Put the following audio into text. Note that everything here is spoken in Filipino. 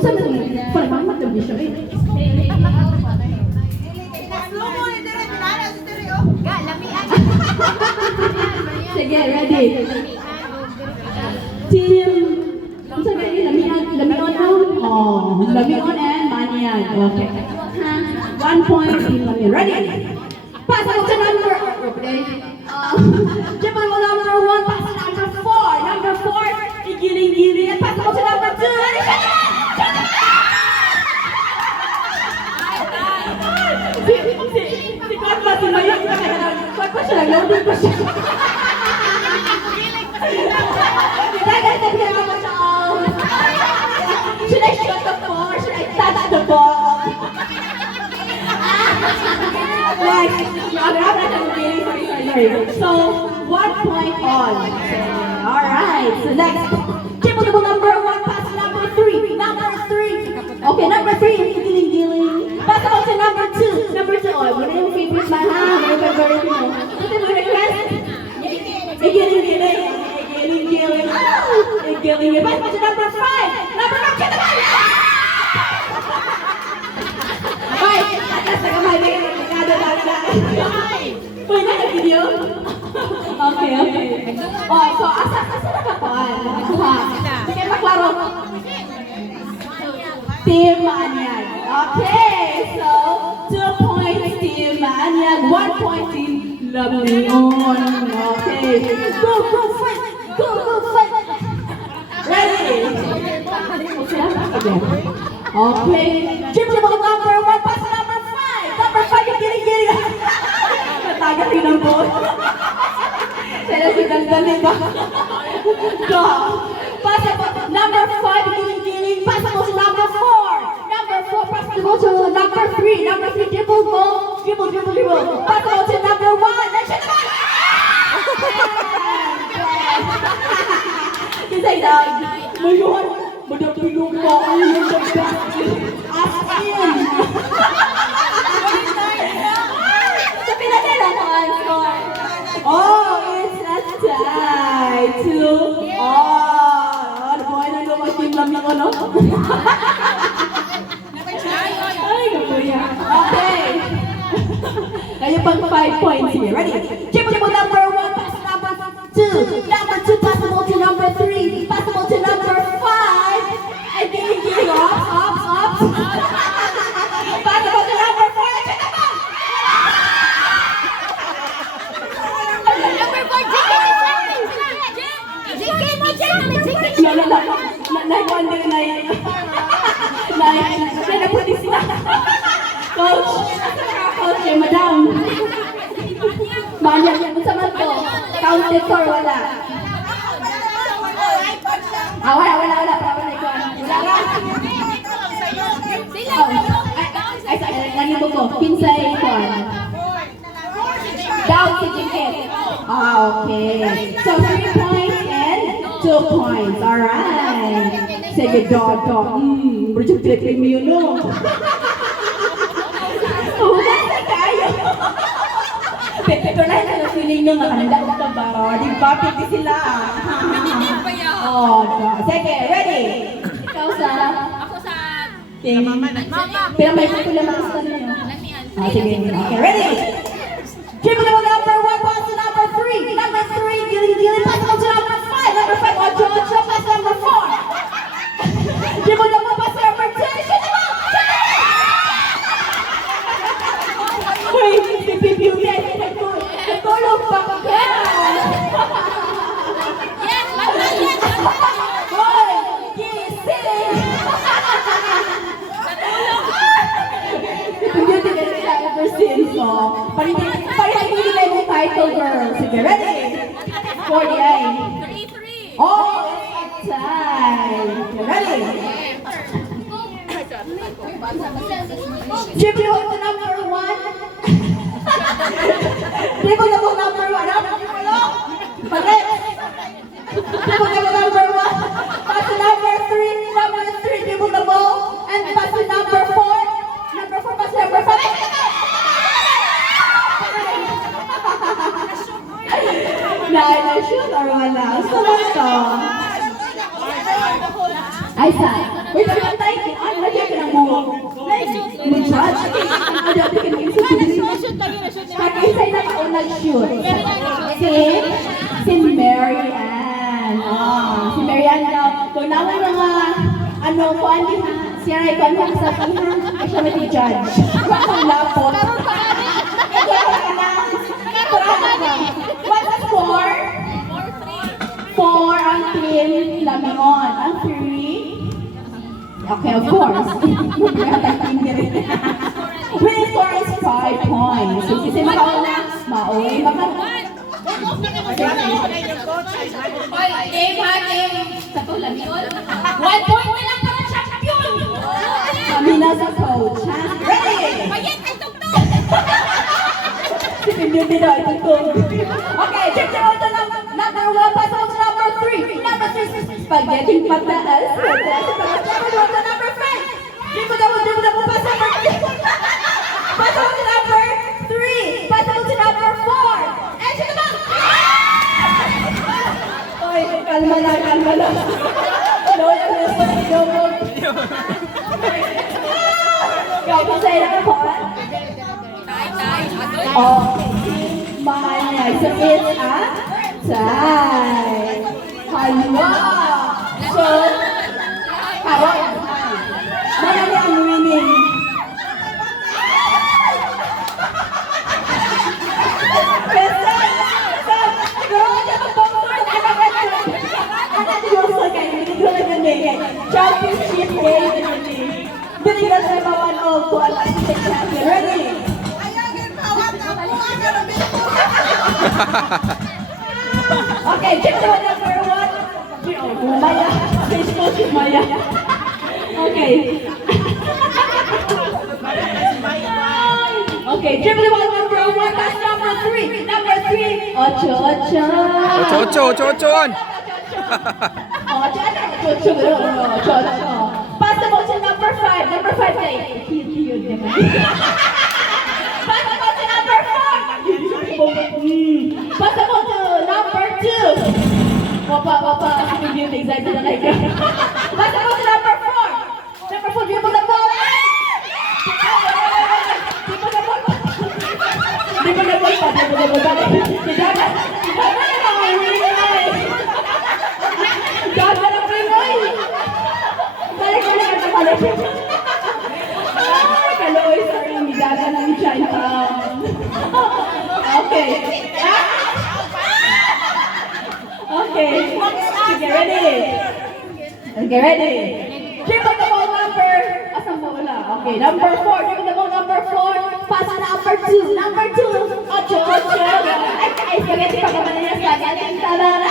saan na ito? Parang mga mag-television eh. Sige, ready? Team, ang sabi niyo, Lamion now? Oh, Lamion and Maniag. Okay. 1 point, Team Lamion. Ready? Pass out to number, triple number 1, pass to number 4. Number 4, igiling-giling. Pass out to number 2. Ready? Si Corpa, si Mayon, Corpa siya, loaded pa siya. Should I shut the ball or should I touch the ball? So, 1 point all. Alright, so next. Triple number 1, pass to number 3. Number 3. Okay, number 3, giling-giling. Pass out to number 2. Number 2, oh, wala yung favorite man ha. Very, very, Ito yung request. Giling-giling. Giling-giling. Giling-giling. Pass out to number 5. Number 5, siya naman! Ay, atas na kamay. Uy, nag-video? Okay. Oh, so, asa na ka pa? Sige, maklaro. Team Maniag. Okay, so 2 points Team Maniag, 1 point Team Lamion. Okay, go fight! Ready? Okay, triple number 1, pass number 5. Number 5, yung giling-giling. Natagat rin ang ball. Sila si Dandanin ba? Go. Pass number 5, giling-giling. Pass ako sa number 4. Number 4, pass ako to number 3. Number 3, dribble ball. Dribble. Pass ako to number 1. Next siya naman! Kasi mayroon. Madapilong mo ako yung nagdastin. As in. So, pinagkailan mo ang score. Oh, it's a tie. 2. Ano ba kayo nang mag-team lang ako, no? Ay, kapuya. Okay. Kayo pang 5 points here. Ready? Triple number 1, pass to number 2. Number 2, passable to number 3. Passable to number 5. And giling-giling. Up. Passable to number 4. Number 4, Nag-wonder na yun. Nag-puti sila. Coach, madam. Manya, sa man to? Counted for wala. Wala. Para na ikaw. Ay, nangibo ko. Kinsay ikaw. Down si Jinket. Okay. So, 3 points and 2 points. Alright. Sige, dog. Berjumpa trip mo yun, no? Huwag kayo. Pero lahat na feeling nyo nga kanila ka ba? Di ba? Piti sila. Sige, ready? Ikaw sa... Ako sa... Mama. Pero may pagkulang mga sa ninyo. Sige. Okay, ready? Triple number 1, pass to number 3. Number 3, giling-giling, pass to number 5. Number 5, Ocho, pass to number 4. Triple number, pass to number 10. Shoot them out! Uy, si Pipi Uday, nagtulog pa ka. Yes, yes. Uy, gising! Beauty ka nila ever since, oh. Parang hindi na yung title, girl. Sige, ready? 48. 3-3. Oh, it's time. Ready? Triple to number 1. Triple to number 1. Palit. Triple to number 1. Pass to number 3. Number 3, triple the ball. And pass to number 4. Number 4, pass to number 5. Na-shoot or wala? Gusto mo ito? Ay, sa. Wait, naman tayo. Ano na dyan ka na mo? Mag-judge? Ano dyan ka na Shoot lagi na shoot. Kakaisay na ako nag-shoot. Si Mary Ann. Oh, si Mary Ann daw. Kung naman mga, ano, kuan din ha. Siya ay kuan lang sa pihan. Ay siya may judge. Kuan ang lapot. What was four? 4 ang team Lamingon. Ang 3? Okay, of course. Winning score is 5 points. So, kasi makauna, mauwi. Baka, Oy, game ha, game. Sa to, Lamingon. 1 point na lang para champion. kami na sa coach. Ha? Ready? Payet, ay tugtog. Si Pinduti daw, itutong. Okay, check out the number 1, pass out to number 3. Number 3, spaghetti pataas. Pass out to number 5. Dribble, pass out to pass out to number 3. Pass out to number 4. And shoot the ball. Oy, kalma lang. No, Kaya kung sa'yo lang ako, okay, Maya. So it's a tie. Halwa. So, kaway. Marami ang winning. Championship game. Binigyan sa bawat o kuwan ang champion. Ready? Okay, check the number 1. Maya. Please go to Maya. Okay. Okay, triple one number 1, pass number 3. Number 3. Ocho. Ocho-ochoan. Ocho. Pass the ball to number 5. Number 5 tayo. Pass the ball to number 4. Pass the ball to number 2. Wapa. Yung exactly na like pass the ball to number 4. Number 4, dribble the ball. Dribble the ball. Si Daga na may ringay. Daga na ringay. Balik. Ay, kaloy, sorry. Hindi Daga ng Chinatown. Okay. Okay. Sige, ready. Triple the ball number. Asan mo wala? Okay, number 4. Triple the ball number 4. Pass number 2. Number 2. Ocho. Ay, spaghetti pa ka ba niya? Spaghetti. Tarara.